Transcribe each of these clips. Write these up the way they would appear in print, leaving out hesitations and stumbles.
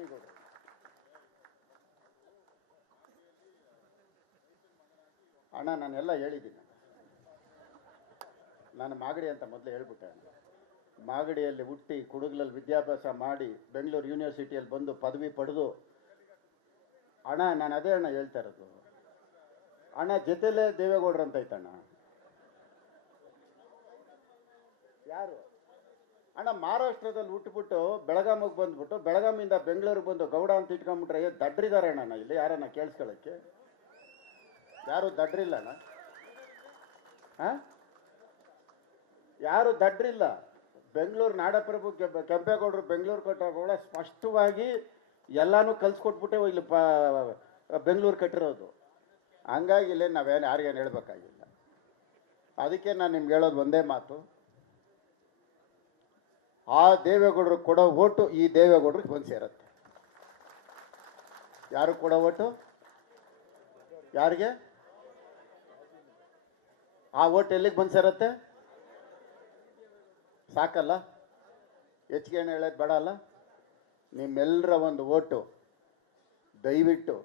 ಮುನಿಗೌಡರು. ಅಣ್ಣ ನಾನೆಲ್ಲ ಹೇಳಿದ್ದೀನಿ. ನಾನು ಮಾಗಡಿ ಅಂತ ಮೊದಲು ಹೇಳ್ಬಿಟ್ಟೆ. ಮಾಗಡಿಯಲ್ಲಿ ಹುಟ್ಟಿ ಕುಡುಗ್ಲಲ್ಲಿ ವಿದ್ಯಾಭ್ಯಾಸ ಮಾಡಿ ಬೆಂಗಳೂರು ಯೂನಿವರ್ಸಿಟಿಯಲ್ಲಿ ಬಂದು ಪದವಿ ಪಡೆದು ಅಣ್ಣ ನಾನು ಅದೇ ಅಣ್ಣ ಹೇಳ್ತಾ ಇರೋದು. ಅಣ್ಣ ಜೊತೆಲೇ ದೇವೇಗೌಡರು ಅಂತ ಐತಣ್ಣ. ಯಾರು ಅಣ್ಣ ಮಹಾರಾಷ್ಟ್ರದಲ್ಲಿ ಹುಟ್ಟುಬಿಟ್ಟು ಬೆಳಗಾಮಿಗೆ ಬಂದ್ಬಿಟ್ಟು ಬೆಳಗಾಮಿಂದ ಬೆಂಗಳೂರಿಗೆ ಬಂದು ಗೌಡ ಅಂತ ಇಟ್ಕೊಂಡ್ಬಿಟ್ರೆ ದಡ್ರಿದ್ದಾರೆ ಅಣ್ಣ. ಇಲ್ಲಿ ಯಾರನ್ನ ಕೇಳಿಸ್ಕೊಳ್ಳೋಕ್ಕೆ ಯಾರು ದಡ್ರಿಲ್ಲ ಅಣ್ಣ. ಯಾರು ದಡ್ರಿಲ್ಲ. ಬೆಂಗಳೂರು ನಾಡಪ್ರಭು ಕೆಂಪೇಗೌಡರು ಬೆಂಗಳೂರು ಕಟ್ಟಾಗ ಸ್ಪಷ್ಟವಾಗಿ ಎಲ್ಲಾನು ಕಲ್ಸ್ಕೊಟ್ಬಿಟ್ಟೆ ಇಲ್ಲಿ ಬೆಂಗಳೂರು ಕಟ್ಟಿರೋದು. ಹಂಗಾಗಿ ಇಲ್ಲೇ ನಾವೇನು ಯಾರಿಗೇನು ಹೇಳ್ಬೇಕಾಗಿಲ್ಲ. ಅದಕ್ಕೆ ನಾನು ನಿಮ್ಗೆ ಹೇಳೋದು ಒಂದೇ ಮಾತು, ಆ ದೇವೇಗೌಡರು ಕೊಡೋ ಓಟು ಈ ದೇವೇಗೌಡರಿಗೆ ಬಂದು ಸೇರುತ್ತೆ. ಯಾರು ಕೊಡೋ ಓಟು ಯಾರಿಗೆ? ಆ ಓಟ್ ಎಲ್ಲಿಗೆ ಬಂದು ಸೇರುತ್ತೆ? ಸಾಕಲ್ಲ? ಹೆಚ್ಚಿಗೆ ಏನು ಹೇಳೋದು ಬೇಡ ಅಲ್ಲ? ನಿಮ್ಮೆಲ್ಲರ ಒಂದು ಓಟು ದಯವಿಟ್ಟು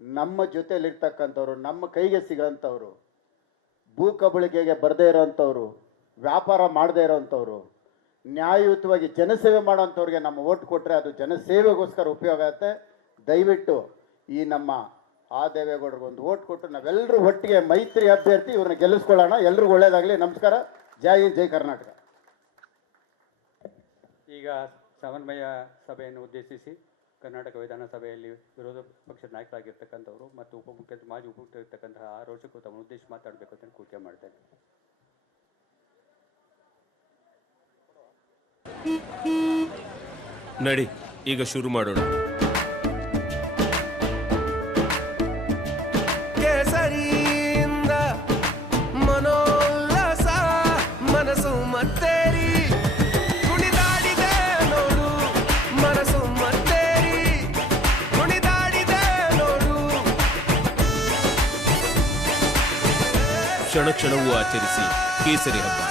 ನಮ್ಮ ಜೊತೆಯಲ್ಲಿರ್ತಕ್ಕಂಥವ್ರು, ನಮ್ಮ ಕೈಗೆ ಸಿಗೋಂಥವ್ರು, ಭೂ ಕಬಳಿಕೆಗೆ ಬರದೇ ಇರೋಂಥವ್ರು, ವ್ಯಾಪಾರ ಮಾಡದೇ ಇರೋಂಥವ್ರು, ನ್ಯಾಯಯುತವಾಗಿ ಜನಸೇವೆ ಮಾಡೋಂಥವ್ರಿಗೆ ನಮ್ಮ ಓಟ್ ಕೊಟ್ಟರೆ ಅದು ಜನಸೇವೆಗೋಸ್ಕರ ಉಪಯೋಗ ಆಗುತ್ತೆ. ದಯವಿಟ್ಟು ಈ ನಮ್ಮ ಆ ದೇವೇಗೌಡರಿಗೆ ಒಂದು ಓಟ್ ಕೊಟ್ಟು ನಾವೆಲ್ಲರೂ ಒಟ್ಟಿಗೆ ಮೈತ್ರಿ ಅಭ್ಯರ್ಥಿ ಇವ್ರನ್ನ ಗೆಲ್ಲಿಸ್ಕೊಳ್ಳೋಣ. ಎಲ್ರಿಗೂ ಒಳ್ಳೇದಾಗಲಿ. ನಮಸ್ಕಾರ. ಜೈ ಹಿಂದ್, ಜೈ ಕರ್ನಾಟಕ. ಈಗ ಸಮನ್ವಯ ಸಭೆಯನ್ನು ಉದ್ದೇಶಿಸಿ ಕರ್ನಾಟಕ ವಿಧಾನಸಭೆಯಲ್ಲಿ ವಿರೋಧ ಪಕ್ಷದ ನಾಯಕರಾಗಿರ್ತಕ್ಕಂಥವರು ಮತ್ತು ಉಪಮುಖ್ಯಮಂತ್ರಿ ಮಾಜಿ ಉಪಮುಖ್ಯಮಂತ್ರಿ ಇರ್ತಕ್ಕಂತಹ ರೋಚಕರು ತಮ್ಮ ಉದ್ದೇಶ ಮಾತಾಡಬೇಕು ಅಂತ ಕೂತ್ಯ ಮಾಡ್ತೇನೆ. ನಡಿ ಈಗ ಶುರು ಮಾಡೋಣ. ಕೇಸರಿಯಿಂದ ಮನೋಲ್ಲಾಸ ಮನಸ್ಸು ಮತ್ತೇರಿ ಕುಣಿದಾಡಿದೆ ನೋಡು, ಮನಸ್ಸು ಮತ್ತೇರಿ ಕುಣಿದಾಡಿದೆ ನೋಡು. ಕ್ಷಣ ಕ್ಷಣವೂ ಆಚರಿಸಿ ಕೇಸರಿ ಹಬ್ಬ.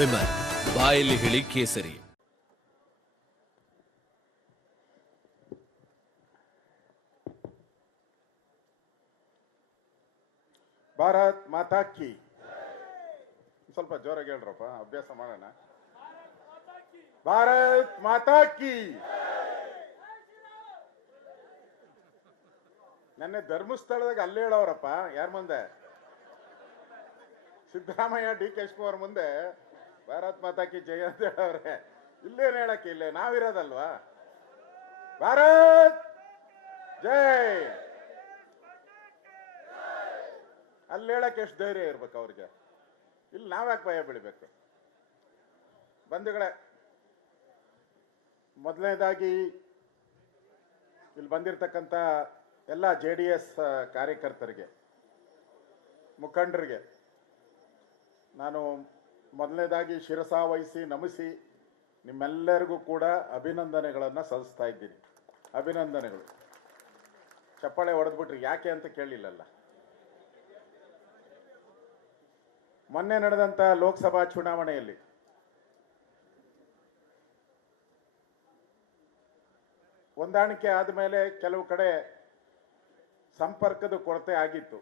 ವಿಮಲ್ ಬಾಯಲ್ಲಿ ಹೇಳಿ ಕೇಸರಿ. ಭಾರತ್ ಮಾತಾ ಕಿ. ಸ್ವಲ್ಪ ಜೋರಾಗಿ ಹೇಳ್ರಪ್ಪ, ಅಭ್ಯಾಸ ಮಾಡೋಣ. ಭಾರತ್ ಮಾತಾ ಕಿ. ನೆನ್ನೆ ಧರ್ಮಸ್ಥಳದಾಗ ಅಲ್ಲೇ ಹೇಳೋರಪ್ಪ. ಯಾರ ಮುಂದೆ? ಸಿದ್ದರಾಮಯ್ಯ ಡಿ ಕೆ ಶಿವಕುಮಾರ್ ಮುಂದೆ ಭಾರತ್ ಮಾತಾ ಕಿ ಜಯ ಅಂತ ಹೇಳವ್ರೆ. ಇಲ್ಲೇನು ಹೇಳಕ್ಕೆ? ಇಲ್ಲೇ ನಾವಿರೋದಲ್ವಾ? ಭಾರತ್ ಜೈ. ಅಲ್ಲಿ ಹೇಳಕ್ಕೆ ಎಷ್ಟು ಧೈರ್ಯ ಇರ್ಬೇಕು ಅವ್ರಿಗೆ. ಇಲ್ಲಿ ನಾವ್ಯಾಕೆ ಭಯ ಬೀಳಬೇಕು? ಬಂಧುಗಳೇ, ಮೊದಲನೇದಾಗಿ ಇಲ್ಲಿ ಬಂದಿರತಕ್ಕಂಥ ಎಲ್ಲ JDS ಕಾರ್ಯಕರ್ತರಿಗೆ, ಮುಖಂಡರಿಗೆ ನಾನು ಮೊದಲನೇದಾಗಿ ಶಿರಸಾವಹಿಸಿ ನಮಿಸಿ ನಿಮ್ಮೆಲ್ಲರಿಗೂ ಕೂಡ ಅಭಿನಂದನೆಗಳನ್ನು ಸಲ್ಲಿಸ್ತಾ ಇದ್ದೀನಿ. ಅಭಿನಂದನೆಗಳು. ಚಪ್ಪಾಳೆ ಹೊಡೆದ್ಬಿಟ್ರಿ ಯಾಕೆ ಅಂತ ಕೇಳಲಿಲ್ಲಲ್ಲ. ಮೊನ್ನೆ ನಡೆದಂಥ ಲೋಕಸಭಾ ಚುನಾವಣೆಯಲ್ಲಿ ಹೊಂದಾಣಿಕೆ ಆದಮೇಲೆ ಕೆಲವು ಕಡೆ ಸಂಪರ್ಕದ ಕೊರತೆ ಆಗಿತ್ತು.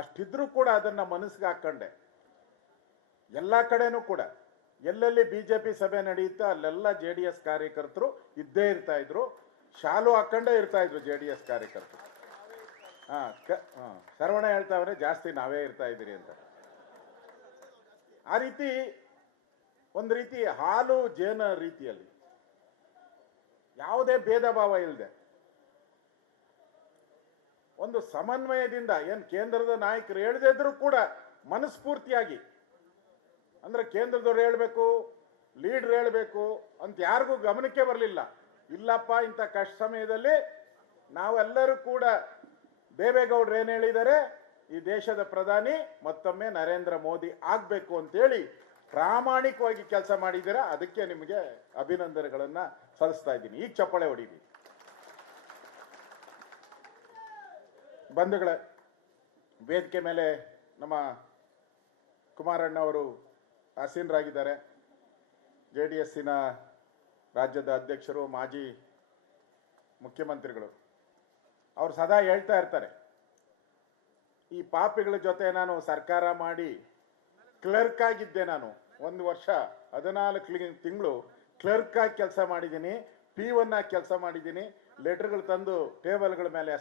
ಅಷ್ಟಿದ್ರೂ ಕೂಡ ಅದನ್ನ ಮನಸ್ಸಿಗೆ ಹಾಕೊಂಡೆ. ಎಲ್ಲ ಕಡೆನೂ ಕೂಡ ಎಲ್ಲೆಲ್ಲಿ BJP ಸಭೆ ನಡೆಯುತ್ತೋ ಅಲ್ಲೆಲ್ಲ JDS ಕಾರ್ಯಕರ್ತರು ಇದ್ದೇ ಇರ್ತಾ ಇದ್ರು. ಶಾಲು ಹಾಕೊಂಡೇ ಇರ್ತಾ ಇದ್ರು JDS ಕಾರ್ಯಕರ್ತರು. ಸರ್ವಣ ಹೇಳ್ತಾವ್ರೆ ಜಾಸ್ತಿ ನಾವೇ ಇರ್ತಾ ಇದ್ದೀರಿ ಅಂತ. ಆ ರೀತಿ ಒಂದು ರೀತಿ ಹಾಲು ಜೇನ ರೀತಿಯಲ್ಲಿ ಯಾವುದೇ ಭೇದ ಭಾವ ಇಲ್ಲದೆ ಒಂದು ಸಮನ್ವಯದಿಂದ ಏನು ಕೇಂದ್ರದ ನಾಯಕರು ಹೇಳದೇ ಇದ್ರು ಕೂಡ ಮನಸ್ಫೂರ್ತಿಯಾಗಿ, ಅಂದ್ರೆ ಕೇಂದ್ರದವ್ರು ಹೇಳ್ಬೇಕು, ಲೀಡರ್ ಹೇಳ್ಬೇಕು ಅಂತ ಯಾರಿಗೂ ಗಮನಕ್ಕೆ ಬರಲಿಲ್ಲ. ಇಲ್ಲಪ್ಪ, ಇಂಥ ಕಷ್ಟ ಸಮಯದಲ್ಲಿ ನಾವೆಲ್ಲರೂ ಕೂಡ ದೇವೇಗೌಡರು ಏನು ಹೇಳಿದ್ದಾರೆ, ಈ ದೇಶದ ಪ್ರಧಾನಿ ಮತ್ತೊಮ್ಮೆ ನರೇಂದ್ರ ಮೋದಿ ಆಗ್ಬೇಕು ಅಂತೇಳಿ ಪ್ರಾಮಾಣಿಕವಾಗಿ ಕೆಲಸ ಮಾಡಿದ್ದೀರಾ. ಅದಕ್ಕೆ ನಿಮಗೆ ಅಭಿನಂದನೆಗಳನ್ನ ಸಲ್ಲಿಸ್ತಾ ಇದ್ದೀನಿ. ಈಗ ಚಪ್ಪಾಳೆ ಹೊಡೀರಿ. ಬಂಧುಗಳೇ, ವೇದಿಕೆ ಮೇಲೆ ನಮ್ಮ ಕುಮಾರಣ್ಣ ಅವರು ಆಸೀನರಾಗಿದ್ದಾರೆ. JDSನ ರಾಜ್ಯದ ಅಧ್ಯಕ್ಷರು, ಮಾಜಿ ಮುಖ್ಯಮಂತ್ರಿಗಳು. ಅವ್ರು ಸದಾ ಹೇಳ್ತಾ ಇರ್ತಾರೆ, ಈ ಪಾಪಿಗಳ ಜೊತೆ ನಾನು ಸರ್ಕಾರ ಮಾಡಿ ಕ್ಲರ್ಕ್ ಆಗಿದ್ದೆ. ನಾನು 1 ವರ್ಷ 14 ತಿಂಗಳು ಕ್ಲರ್ಕ್ ಆಗಿ ಕೆಲಸ ಮಾಡಿದ್ದೀನಿ, P1 ಆಗಿ ಕೆಲಸ ಮಾಡಿದ್ದೀನಿ. ಲೆಟರ್ಗಳು ತಂದು ಟೇಬಲ್ಗಳ ಮೇಲೆ